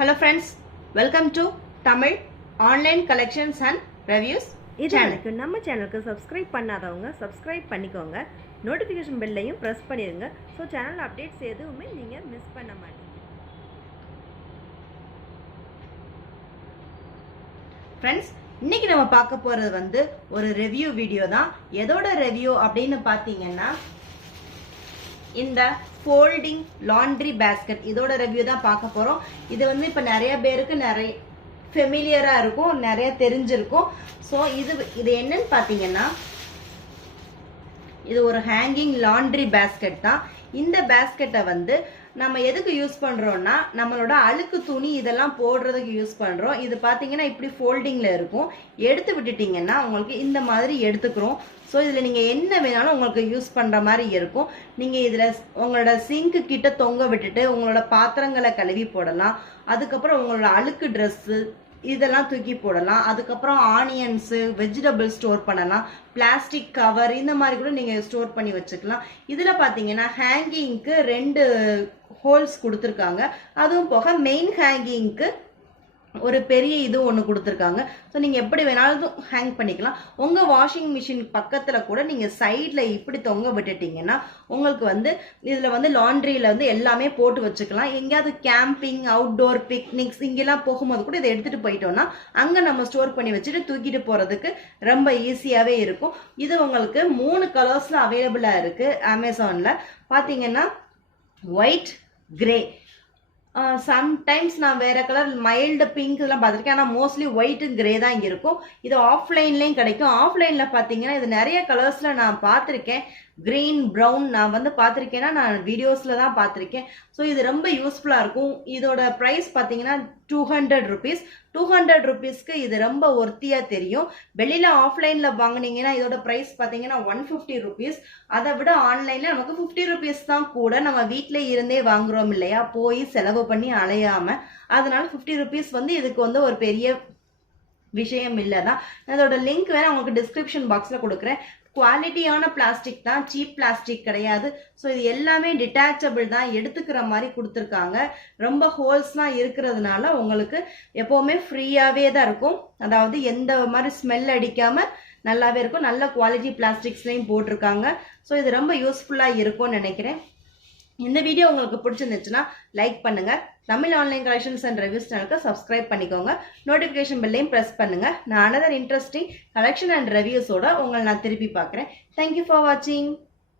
Hello friends, welcome to Tamil Online Collections and Reviews channel. நம்ம சேனலுக்கு subscribe பண்ணாதவங்க subscribe பண்ணிக்கோங்க. notification bell-ஐயும் press பண்ணிருங்க. so channel updates எதுவுமே நீங்க miss பண்ண மாட்டீங்க. Friends, இன்னைக்கு நம்ம பார்க்க போறது வந்து ஒரு review வீடியோ தான். எதோட review அப்படினு பாத்தீங்கன்னா இந்த folding laundry basket இதோட review தான் பார்க்க போறோம். இது வந்து இப்ப நிறைய பேருக்கு நிறைய ஃபெமிலியரா இருக்கும், நிறைய தெரிஞ்சிருக்கும். சோ இது என்னன்னு பாத்தீங்கன்னா இது ஒரு ஹேங்கிங் லாண்ட்ரி பேஸ்கெட் தான். இந்த பேஸ்கெட்டை வந்து நம்ம எதுக்கு யூஸ் பண்றோம்னா நம்மளோட அழுக்கு துணி இதெல்லாம் போடுறதுக்கு யூஸ் பண்றோம். இது பாத்தீங்கன்னா இப்படி ஃபோல்டிங்ல இருக்கும். எடுத்து விட்டுட்டீங்கன்னா உங்களுக்கு இந்த மாதிரி எடுத்துக்கிறோம். ஸோ இதில் நீங்கள் என்ன வேணாலும் உங்களுக்கு யூஸ் பண்ணுற மாதிரி இருக்கும். நீங்கள் இதில் உங்களோட சிங்க்கு கிட்ட தொங்க விட்டுட்டு உங்களோட பாத்திரங்களை கழுவி போடலாம். அதுக்கப்புறம் உங்களோட அழுக்கு ட்ரெஸ்ஸு இதெல்லாம் தூக்கி போடலாம். அதுக்கப்புறம் ஆனியன்ஸு வெஜிடபிள் ஸ்டோர் பண்ணலாம். பிளாஸ்டிக் கவர் இந்த மாதிரி கூட நீங்கள் ஸ்டோர் பண்ணி வச்சுக்கலாம். இதில் பார்த்தீங்கன்னா ஹேங்கிங்க்கு 2 ஹோல்ஸ் கொடுத்துருக்காங்க. அதுவும் போக மெயின் ஹேங்கிங்க்கு ஒரு பெரிய இது ஒன்று கொடுத்துருக்காங்க. ஸோ நீங்கள் எப்படி வேணாலும் ஹேங் பண்ணிக்கலாம். உங்கள் வாஷிங் மிஷின் பக்கத்தில் கூட நீங்கள் சைடில் இப்படி தொங்க விட்டுட்டீங்கன்னா உங்களுக்கு வந்து இதில் வந்து லாண்ட்ரியில் வந்து எல்லாமே போட்டு வச்சுக்கலாம். எங்கேயாவது கேம்பிங் அவுட்டோர் பிக்னிக்ஸ் இங்கெல்லாம் போகும்போது கூட இதை எடுத்துகிட்டு போயிட்டோம்னா அங்கே நம்ம ஸ்டோர் பண்ணி வச்சுட்டு தூக்கிட்டு போகிறதுக்கு ரொம்ப ஈஸியாகவே இருக்கும். இது உங்களுக்கு 3 கலர்ஸில் அவைலபிளாக இருக்குது. அமேசானில் பார்த்தீங்கன்னா ஒயிட் கிரே, சம்டைம்ஸ் நான் வேற கலர் மைல்டு பிங்க் இதெல்லாம் பார்த்துருக்கேன். ஆனால் மோஸ்ட்லி ஒயிட் கிரே தான் இங்கே இருக்கும். இது ஆஃப்லைன்லேயும் கிடைக்கும். ஆஃப்லைனில் பார்த்தீங்கன்னா இது நிறைய கலர்ஸில் நான் பார்த்துருக்கேன். கிரீன் ப்ரௌன் நான் வந்து பார்த்துருக்கேன்னா நான் வீடியோஸில் தான் பார்த்துருக்கேன். ஸோ இது ரொம்ப யூஸ்ஃபுல்லாக இருக்கும். இதோட ப்ரைஸ் பார்த்தீங்கன்னா 200 rupees. 200 rupeesக்கு இது ரொம்ப ஒர்த்தியாக தெரியும். வெளியில் ஆஃப்லைனில் வாங்கினீங்கன்னா இதோட ப்ரைஸ் பார்த்தீங்கன்னா 150 rupees. அதை விட ஆன்லைனில் நமக்கு 50 rupees தான் கூட. நம்ம வீட்டில் இருந்தே வாங்குறோம் இல்லையா, போய் செலவு பண்ணி அலையாமல். அதனால 50 rupees வந்து இதுக்கு வந்து ஒரு பெரிய விஷயம் இல்லைதான். அதோட லிங்க் வேணா உங்களுக்கு டிஸ்கிரிப்ஷன் பாக்ஸில் கொடுக்குறேன். குவாலிட்டியான பிளாஸ்டிக் தான், சீப் பிளாஸ்டிக் கிடையாது. ஸோ இது எல்லாமே டிட்டாச்சபிள் தான், எடுத்துக்கிற மாதிரி கொடுத்துருக்காங்க. ரொம்ப ஹோல்ஸ்லாம் இருக்கிறதுனால உங்களுக்கு எப்போவுமே ஃப்ரீயாகவே தான் இருக்கும். அதாவது எந்த மாதிரி ஸ்மெல் அடிக்காமல் நல்லாவே இருக்கும். நல்ல குவாலிட்டி பிளாஸ்டிக்ஸ்லையும் போட்டிருக்காங்க. ஸோ இது ரொம்ப யூஸ்ஃபுல்லாக இருக்கும்னு நினைக்கிறேன். இந்த வீடியோ உங்களுக்கு பிடிச்சிருந்துச்சுன்னா லைக் பண்ணுங்க. Tamil online collections and reviews சேனலுக்கு சப்ஸ்கிரைப் பண்ணிக்கோங்க. நோட்டிஃபிகேஷன் பெல்லையும் ப்ரெஸ் பண்ணுங்க. நான் அனதர் இன்ட்ரெஸ்டிங் கலெக்ஷன் அண்ட் ரிவ்யூஸோட உங்களை நான் திருப்பி பார்க்குறேன். தேங்க்யூ ஃபார் வாட்சிங்.